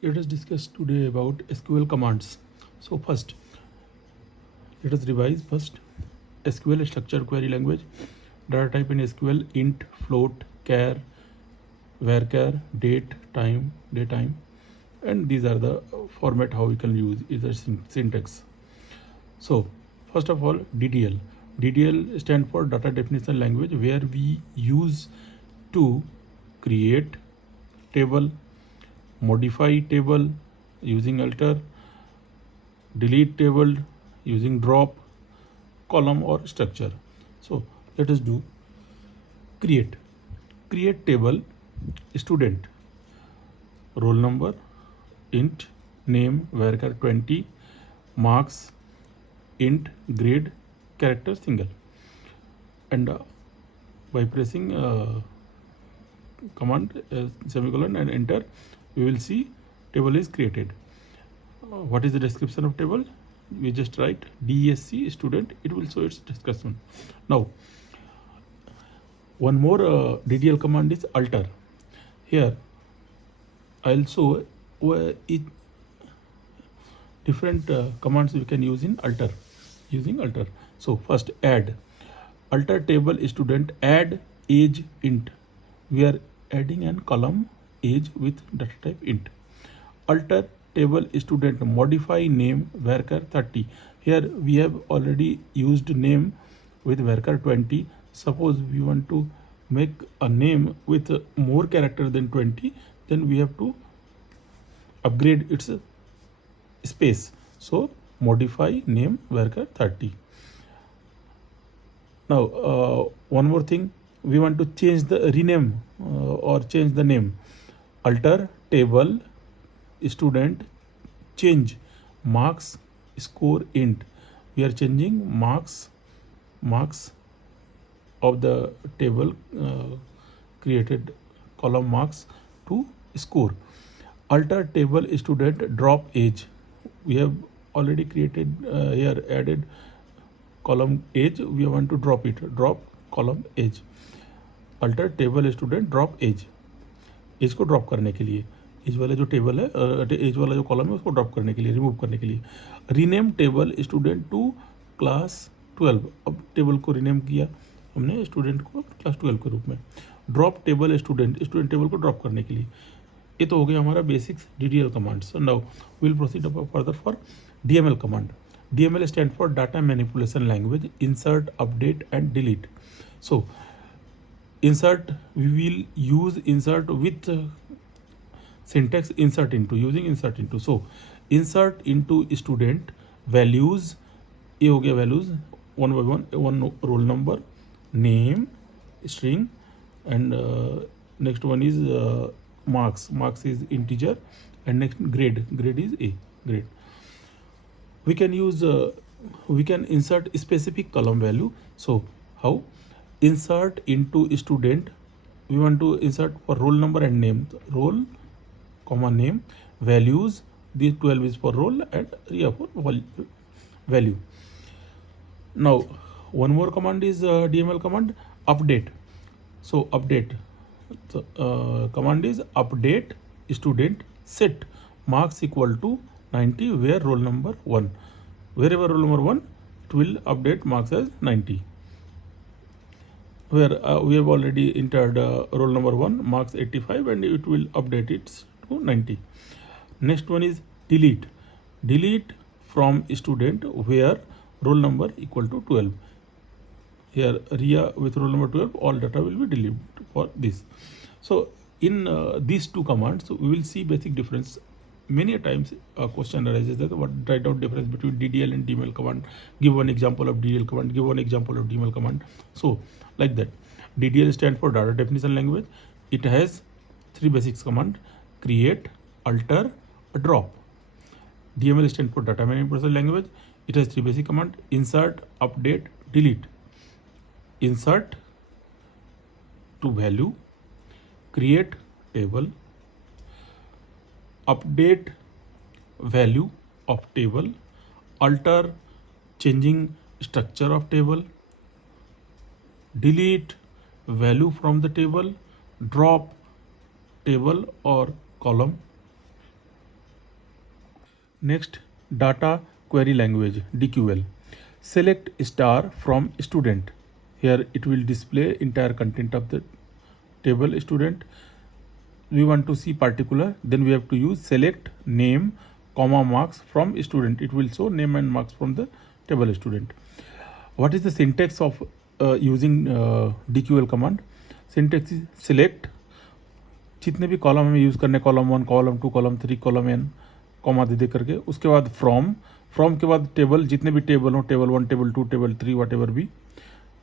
Let us discuss today about SQL commands. So first, let us revise first. SQL structured query language. Data type in SQL int, float, char, varchar, datetime, and these are the format how we can use is a syntax. So first of all, DDL. DDL stand for data definition language, where we use to create table, modify table using alter, delete table using drop, column or structure. So let us do create. Create table student, roll number, int, name varchar 20, marks, int, grade, character single, and by pressing command semicolon and enter, we will see table is created. What is the description of table? We just write DSC student, it will show its description. Now one more DDL command is alter. Here I'll show it different commands we can use in alter, using alter. So first, add. Alter table student, add age int. We are adding an column age with data type int. Alter table student, modify name varchar 30. Here we have already used name with varchar 20. Suppose we want to make a name with more character than 20, then we have to upgrade its space. So modify name varchar 30. Now one more thing, we want to change the rename or change the name. Alter table student, change marks score int. We are changing marks of the table created column marks to score. Alter table student, drop age. We have already created here added column age, we want to drop it, drop column age. Alter table student, drop age. Age को drop करने के लिए, as वाला जो table है, as वाला जो column है उसको ड्रॉप करने के लिए, रिमूव करने के लिए. Rename table student to class 12. अब टेबल को रीनेम किया हमने स्टूडेंट को क्लास 12 के रूप में. ड्रॉप टेबल स्टूडेंट टेबल को ड्रॉप करने के लिए. ये तो हो गया हमारा basics DDL command. So now will proceed further for DML command. DML stand for data manipulation language, insert, update and delete. So insert, we will use insert with syntax insert into, using insert into. So insert into student values, ये हो गया values one by one. one roll number, name, string, and next one is marks is integer, and next grade is a grade. We can use we can insert specific column value. So how? Insert into student, we want to insert for roll number and name. Roll comma name, values, these 12 is for roll and for value. Now one more command is DML command, update. So update, so, command is update student, set marks equal to 90 where roll number 1. Wherever roll number 1, it will update marks as 90. Where we have already entered roll number 1 marks 85, and it will update it to 90. Next one is delete. Delete from student where roll number equal to 12. Here Ria with roll number 12, all data will be deleted for this. So in these two commands, we will see basic difference. Many a times a question arises that what, write out difference between DDL and DML command. Give one example of DDL command, give one example of DML command. So like that, DDL stands for data definition language. It has three basics command: create, alter, drop. DML stands for data manipulation language. It has three basic command: insert, update, delete. Insert to value, create table, update value of table, alter changing structure of table, delete value from the table, drop table or column, Next, data query language DQL. Select star from student. Here it will display entire content of the table student. We want to see particular, then we have to use select name comma marks from student. It will show name and marks from the table student. What is the syntax of using DQL command? Syntax is select, जितने भी column हमें use करने, column 1, column 2, column 3, column n, comma दे करके, उसके बाद from के बाद टेबल, जितने भी टेबल हो, table 1, table 2, table 3, what ever भी।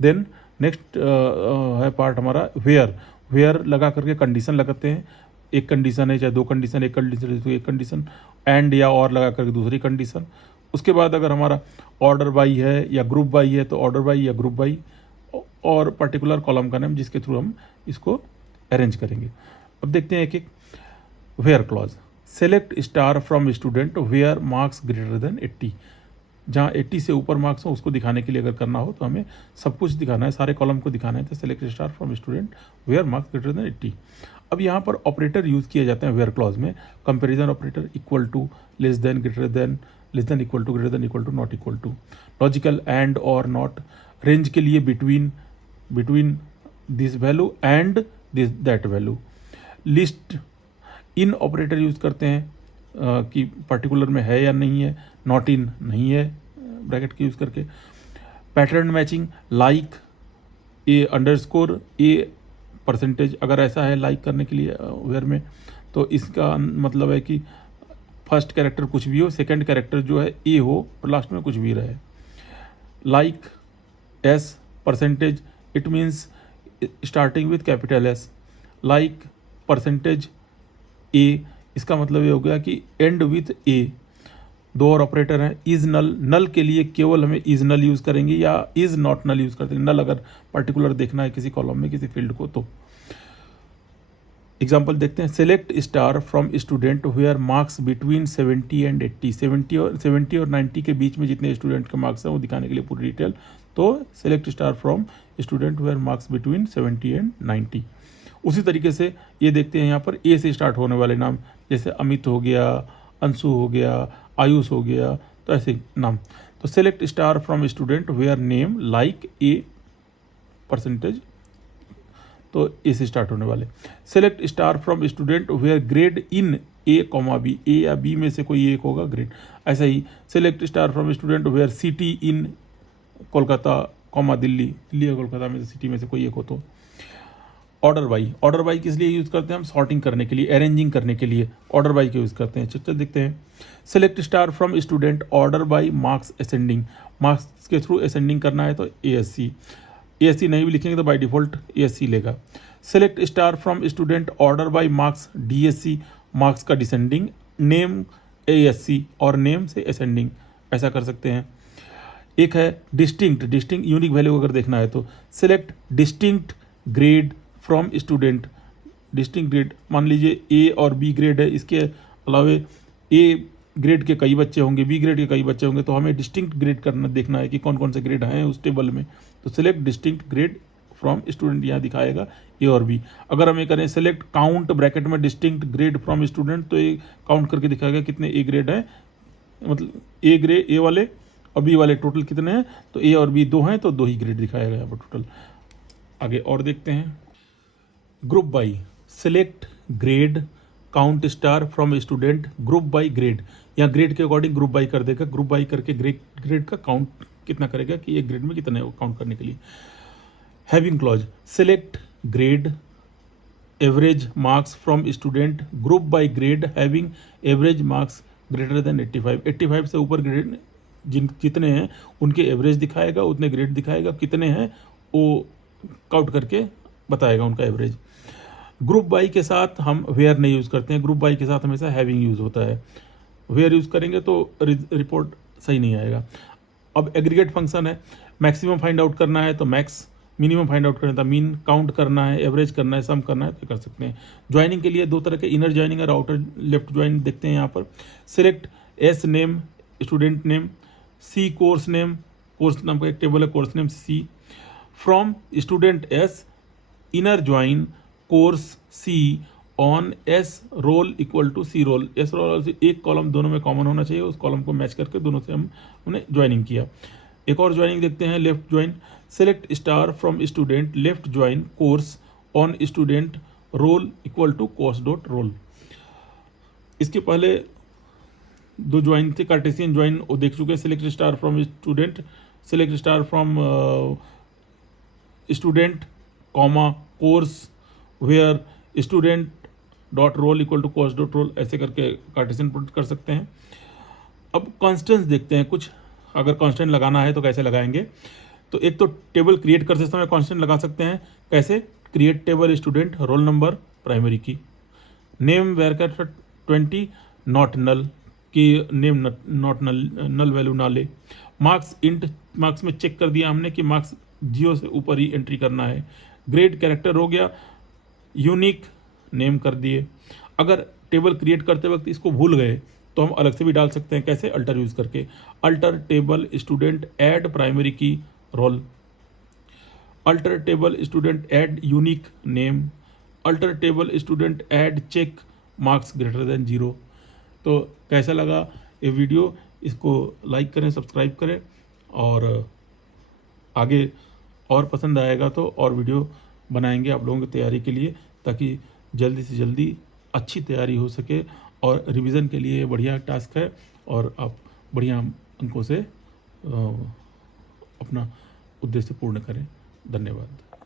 देन नेक्स्ट है पार्ट हमारा वेयर लगा करके कंडीशन लगाते हैं। एक कंडीशन है, चाहे दो कंडीशन, एक कंडीशन है तो एक कंडीशन, एंड या और लगा करके दूसरी कंडीशन। उसके बाद अगर हमारा ऑर्डर बाई है या ग्रुप बाई है तो ऑर्डर बाई या ग्रुप बाई, और पर्टिकुलर कॉलम का नाम जिसके थ्रू हम इसको अरेंज करेंगे। अब देखते हैं एक एक। Where clause, select star from student where marks greater than 80। जहाँ 80 से ऊपर मार्क्स हो उसको दिखाने के लिए अगर करना हो तो हमें सब कुछ दिखाना है, सारे कॉलम को दिखाना है, तो select star from student where marks greater than 80। अब यहाँ पर ऑपरेटर यूज़ किए जाते हैं वेयर क्लॉज में। Comparison operator, equal to, less than, greater than, less than equal to, greater than equal to, not equal to, logical and और not, range के लिए between this value and this that value. List in operator use करते हैं कि particular में है या नहीं है, नॉट इन नहीं है ब्रैकेट के यूज़ करके। Pattern matching, like A underscore a percentage, अगर ऐसा है लाइक करने के लिए वेयर में, तो इसका मतलब है कि फर्स्ट कैरेक्टर कुछ भी हो, सेकंड कैरेक्टर जो है ए हो और लास्ट में कुछ भी रहे। Like S percentage, it means starting with capital S. Like percentage A, इसका मतलब ये हो गया कि एंड विथ ए। दो और ऑपरेटर हैं। इज नल के लिए केवल हमें इज नल यूज़ करेंगे या इज नॉट नल यूज़ करते हैं। नल अगर पर्टिकुलर देखना है किसी कॉलम में, किसी फील्ड को। तो एग्जाम्पल देखते हैं। Select star from student where marks between 70 and 80। 70 और 90 के बीच में जितने स्टूडेंट के मार्क्स हैं वो दिखाने के लिए पूरी डिटेल। तो select star from student where marks between 70 and 90। उसी तरीके से ये देखते हैं यहाँ पर ए से स्टार्ट होने वाले नाम, जैसे अमित हो गया, अंशु हो गया, आयुष हो गया, तो ऐसे नाम। तो select star from student where name like A percentage, तो ए से स्टार्ट होने वाले। Select star from student where grade in A comma B, A या बी में से कोई एक होगा ग्रेड। ऐसा ही select star from student where city in Kolkata comma Delhi, Delhi या कोलकाता में से सिटी में से कोई एक हो। तो ऑर्डर बाई किस लिए यूज़ करते हैं हम? सॉर्टिंग करने के लिए, अरेंजिंग करने के लिए ऑर्डर बाई के यूज़ करते हैं। चलिए देखते हैं। Select star from student order by marks ascending, marks के थ्रू असेंडिंग करना है तो ASC नहीं भी लिखेंगे तो बाय डिफॉल्ट ASC लेगा। Select star from student order by marks DSC, marks का डिसेंडिंग, नेम ASC और नेम से असेंडिंग, ऐसा कर सकते हैं। एक है डिस्टिंक्ट यूनिक वैल्यू अगर देखना है तो select distinct grade from student. Distinct grade, मान लीजिए ए और बी ग्रेड है, इसके अलावे ए ग्रेड के कई बच्चे होंगे, बी ग्रेड के कई बच्चे होंगे, तो हमें डिस्टिंक्ट ग्रेड करना, देखना है कि कौन कौन से ग्रेड हैं उस टेबल में। तो select distinct grade from student, यहाँ दिखाएगा ए और बी। अगर हमें करें सेलेक्ट काउंट ब्रैकेट में डिस्टिंक्ट ग्रेड फ्रॉम स्टूडेंट, तो ये काउंट करके दिखाएगा कितने ए ग्रेड हैं, मतलब ए वाले और बी वाले टोटल कितने हैं। तो ए और बी दो हैं तो 2 ही ग्रेड दिखाएगा यहाँ पर टोटल। आगे और देखते हैं। Group by, select grade count star from student group by grade, या ग्रेड के अकॉर्डिंग ग्रुप बाई कर देगा। ग्रुप बाई करके ग्रेड का काउंट कितना करेगा कि एक ग्रेड में कितने काउंट करने के लिए। Having clause, select grade average marks from student group by grade having average marks greater then 85 से ऊपर ग्रेड जितने हैं उनके एवरेज दिखाएगा, उतने ग्रेड दिखाएगा, कितने हैं वो काउंट करके बताएगा उनका एवरेज। ग्रुप बाई के साथ हम वेयर नहीं यूज़ करते हैं, ग्रुप बाई के साथ हमेशा हैविंग यूज़ होता है। वेयर यूज़ करेंगे तो रिपोर्ट सही नहीं आएगा। अब एग्रीगेट फंक्शन है, मैक्सिमम फाइंड आउट करना है तो मैक्स, मिनिमम फाइंड आउट करना था मीन, काउंट करना है, एवरेज करना है, सम करना है तो कर सकते हैं। ज्वाइनिंग के लिए 2 तरह के, इनर ज्वाइनिंग और आउटर लेफ्ट ज्वाइन देखते हैं यहाँ पर। Select S name student name, C course name, course नाम का एक टेबल है, course name C, from student S inner join course C on S roll equal to C roll, S roll से एक कॉलम दोनों में कॉमन होना चाहिए, उस कॉलम को मैच करके दोनों से हम उन्हें ज्वाइनिंग किया। एक और ज्वाइनिंग देखते हैं, left join. Select star from student left join course on student roll equal to course dot roll. इसके पहले दो ज्वाइन थे, कार्टेशियन ज्वाइन वो देख चुके हैं। Select star from student, select star from student comma course where student dot roll equal to course dot roll, ऐसे करके कार्टेशियन प्रोडक्ट कर सकते हैं। अब कॉन्स्टेंट्स देखते हैं कुछ, अगर कांस्टेंट लगाना है तो कैसे लगाएंगे। तो एक तो टेबल क्रिएट करते समय कांस्टेंट लगा सकते हैं, कैसे, create table student roll number primary key, name varchar 20 not null की name not null, null value ना ले। मार्क्स इंट, मार्क्स में चेक कर दिया हमने कि मार्क्स 0 से ऊपर ही एंट्री करना है। ग्रेड कैरेक्टर हो गया, यूनिक नेम कर दिए। अगर टेबल क्रिएट करते वक्त इसको भूल गए तो हम अलग से भी डाल सकते हैं, कैसे, अल्टर यूज करके, alter table student add primary key roll, alter table student add unique name, alter table student add check marks greater than 0। तो कैसा लगा ये वीडियो, इसको लाइक करें, सब्सक्राइब करें, और आगे और पसंद आएगा तो और वीडियो बनाएंगे आप लोगों की तैयारी के लिए, ताकि जल्दी से जल्दी अच्छी तैयारी हो सके। और रिवीजन के लिए बढ़िया टास्क है, और आप बढ़िया अंकों से अपना उद्देश्य पूर्ण करें। धन्यवाद।